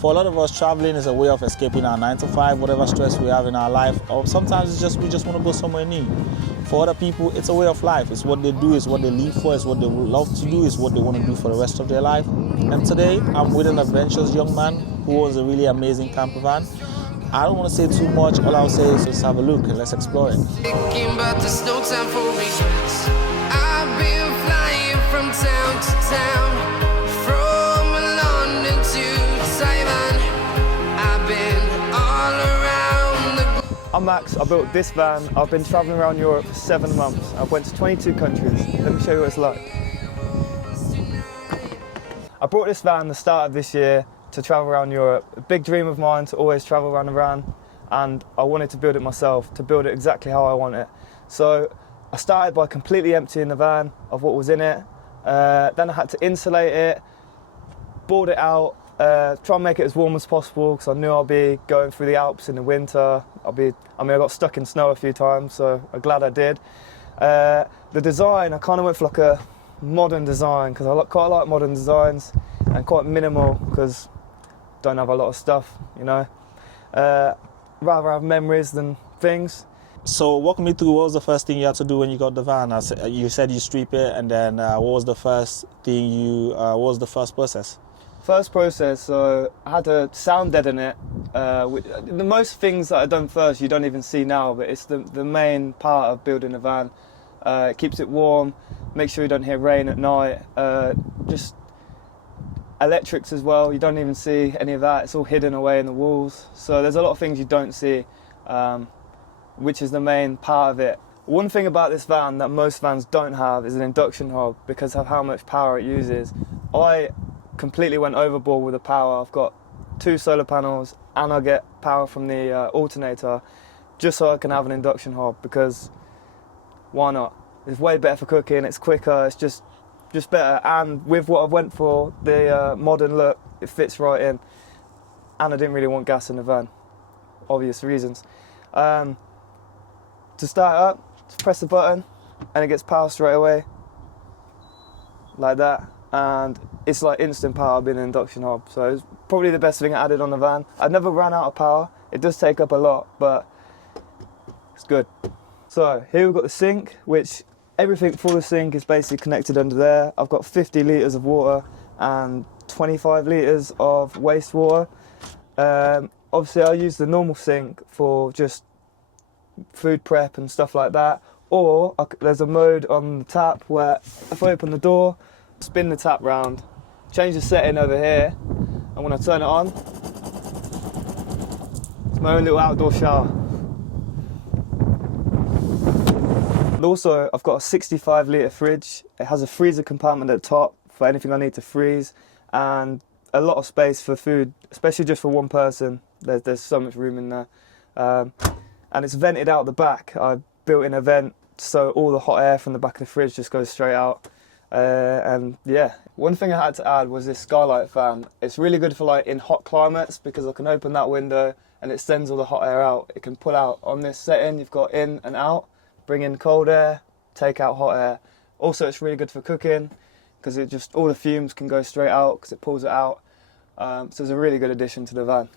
For a lot of us, traveling is a way of escaping our 9 to 5, whatever stress we have in our life, or sometimes it's just we just want to go somewhere new. For other people, it's a way of life. It's what they do, it's what they live for, it's what they love to do, it's what they want to do for the rest of their life. And today, I'm with an adventurous young man who owns a really amazing camper van. I don't want to say too much. All I'll say is just have a look and let's explore it. Thinking about there's no time for regrets. I've been flying from town to town. I'm Max, I built this van. I've been travelling around Europe for 7 months. I've went to 22 countries. Let me show you what it's like. I brought this van the start of this year to travel around Europe. A big dream of mine to always travel around a van, and I wanted to build it myself, to build it exactly how I want it. So I started by completely emptying the van of what was in it. Then I had to insulate it, board it out, try and make it as warm as possible because I knew I'd be going through the Alps in the winter. I got stuck in snow a few times, so I'm glad I did. The design, I kind of went for like a modern design because I quite like modern designs, and quite minimal because I don't have a lot of stuff, you know. Rather have memories than things. So walk me through, what was the first thing you had to do when you got the van? You said you strip it, and then what was the first process? First process, so I had to sound deaden it. The most things that I've done first you don't even see now, but it's the main part of building a van. It keeps it warm, make sure you don't hear rain at night. Just electrics as well, you don't even see any of that. It's all hidden away in the walls. So there's a lot of things you don't see, which is the main part of it. One thing about this van that most vans don't have is an induction hob because of how much power it uses. I completely went overboard with the power. I've got 2 solar panels and I get power from the alternator just so I can have an induction hob, because why not? It's way better for cooking, it's quicker, it's just better, and with what I went for, the modern look, it fits right in. And I didn't really want gas in the van, obvious reasons. To start it up, just press the button and it gets power straight away, like that. And it's like instant power being an induction hob, so it's probably the best thing I added on the van. I never ran out of power. It does take up a lot, but it's good. So here we've got the sink, which everything for the sink is basically connected under there. I've got 50 litres of water and 25 litres of wastewater. Obviously I use the normal sink for just food prep and stuff like that, or there's a mode on the tap where if I open the door, spin the tap round, change the setting over here, and when I turn it on, it's my own little outdoor shower. And also, I've got a 65 litre fridge. It has a freezer compartment at the top for anything I need to freeze, and a lot of space for food, especially just for one person. There's so much room in there. And it's vented out the back. I built in a vent so all the hot air from the back of the fridge just goes straight out. And yeah, one thing I had to add was this skylight fan. It's really good for like in hot climates because I can open that window and it sends all the hot air out. It can pull out on this setting. You've got in and out, bring in cold air, take out hot air. Also, it's really good for cooking because it just, all the fumes can go straight out because it pulls it out. So it's a really good addition to the van.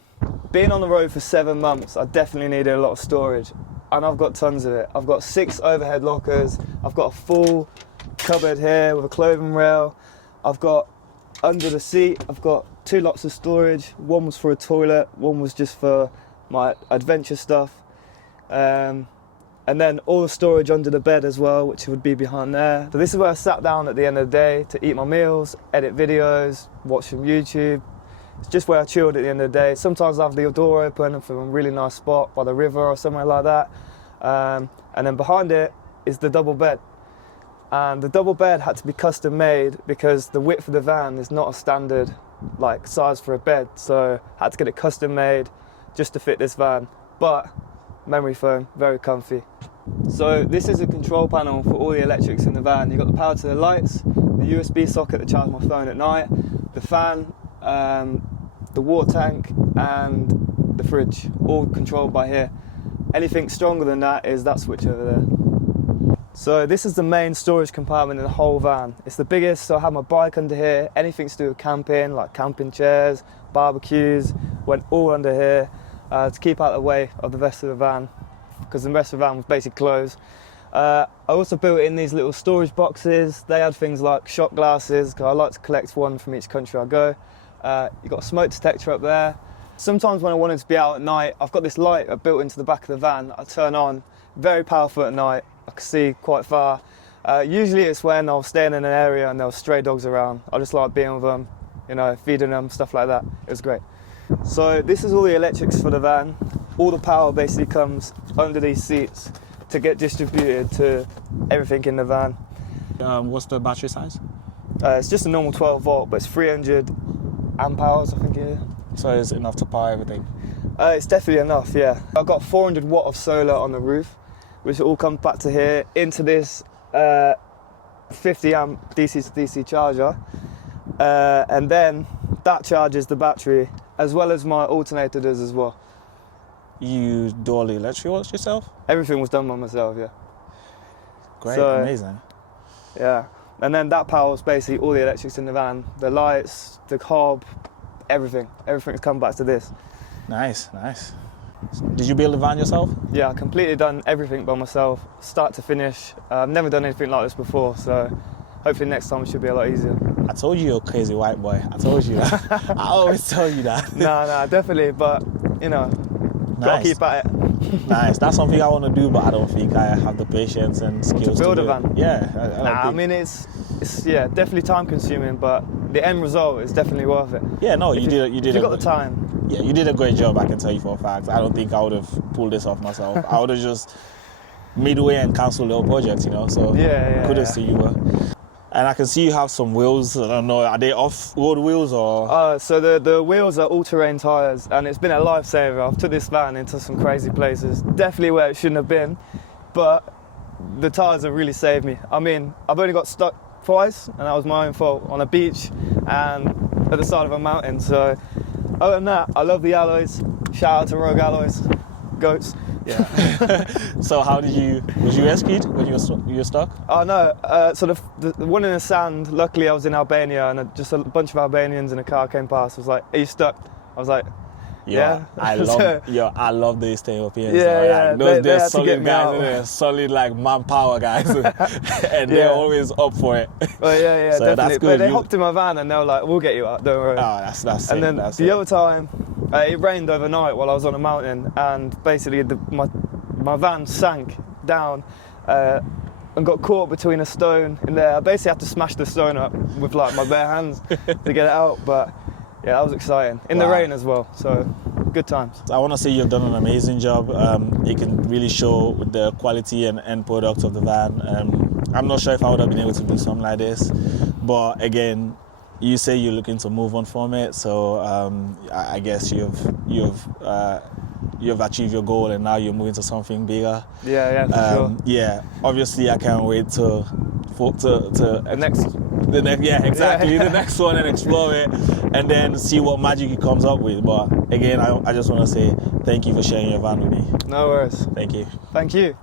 Being on the road for 7 months, I definitely needed a lot of storage, and I've got tons of it. I've got 6 overhead lockers. I've got a full cupboard here with a clothing rail. I've got under the seat, I've got 2 lots of storage. One was for a toilet, one was just for my adventure stuff. And then all the storage under the bed as well, which would be behind there. So this is where I sat down at the end of the day to eat my meals, edit videos, watch some YouTube. It's just where I chilled at the end of the day. Sometimes I have the door open from a really nice spot by the river or somewhere like that. And then behind it is the double bed. And the double bed had to be custom made because the width of the van is not a standard like size for a bed. So I had to get it custom made just to fit this van. But memory foam, very comfy. So this is a control panel for all the electrics in the van. You've got the power to the lights, the USB socket to charge my phone at night, the fan, the water tank and the fridge, all controlled by here. Anything stronger than that is that switch over there. So this is the main storage compartment in the whole van. It's the biggest, so I have my bike under here, anything to do with camping, like camping chairs, barbecues, went all under here to keep out of the way of the rest of the van, because the rest of the van was basically closed. I also built in these little storage boxes. They had things like shot glasses, because I like to collect one from each country I go. You've got a smoke detector up there. Sometimes when I wanted to be out at night, I've got this light built into the back of the van that I turn on, very powerful at night. I can see quite far. Usually it's when I was staying in an area and there were stray dogs around. I just like being with them, you know, feeding them, stuff like that. It was great. So this is all the electrics for the van. All the power basically comes under these seats to get distributed to everything in the van. What's the battery size? It's just a normal 12 volt, but it's 300 amp hours, I think it is. So it's enough to power everything. It's definitely enough, yeah. I've got 400 watt of solar on the roof, which all comes back to here into this 50 amp DC to DC charger, and then that charges the battery as well as my alternator does as well. You do all the electric works yourself? Everything was done by myself, yeah. Great, So- amazing. Yeah, and then that powers basically all the electrics in the van, the lights, the hob, everything. Everything's come back to this. Nice, nice. Did you build the van yourself? Yeah, I completely done everything by myself, start to finish. I've never done anything like this before, so hopefully next time it should be a lot easier. I told you you're a crazy white boy. I told you that. I always tell you that. No, definitely, but you know, gotta Nice. keep at it. Nice. That's something I want to do, but I don't think I have the patience and skills build to a do it. van? Yeah. I mean, it's yeah, definitely time consuming, but the end result is definitely worth it. yeah, no, If you did. You If did. you got the time. Yeah, you did a great job. I can tell you for a fact. I don't think I would have pulled this off myself. I would have just midway and cancelled the whole project. You know. So Yeah, kudos to you. And I can see you have some wheels. I don't know. Are they off-road wheels or? So the wheels are all-terrain tyres, and it's been a lifesaver. I've took this van into some crazy places, definitely where it shouldn't have been, but the tyres have really saved me. I mean, I've only got stuck twice, and that was my own fault, on a beach and at the side of a mountain. So other than that, I love the alloys. Shout out to Rogue Alloys, goats. Yeah. So how did you? Was you rescued when you were stuck? Oh no, so the one in the sand, luckily I was in Albania, and just a bunch of Albanians in a car came past. I was like, are you stuck? I was like, yeah. I love the Eastern Europeans. Yeah, though. yeah, Like, they're they had to solid get me guys, out. and they're solid like manpower guys, and they're Yeah. always up for it. well, yeah, So definitely. that's But good. they You- hopped in my van and they were like, we'll get you out, don't worry. Oh, that's and sick, then that's the sick. other time, it rained overnight while I was on a mountain, and basically my van sank down and got caught between a stone in there. I basically had to smash the stone up with like my bare hands to get it out, but yeah, that was exciting. In the Wow. rain as well, so good times. I want to say you've done an amazing job. It can really show with the quality and end product of the van. I'm not sure if I would have been able to do something like this, but again, you say you're looking to move on from it, so I guess you've achieved your goal, and now you're moving to something bigger. Yeah, for sure. Yeah, obviously I can't wait to The next, yeah, exactly. Yeah. The next one, and explore it, and then see what magic he comes up with. But again, I just want to say thank you for sharing your van with me. no worries. Thank you. Thank you.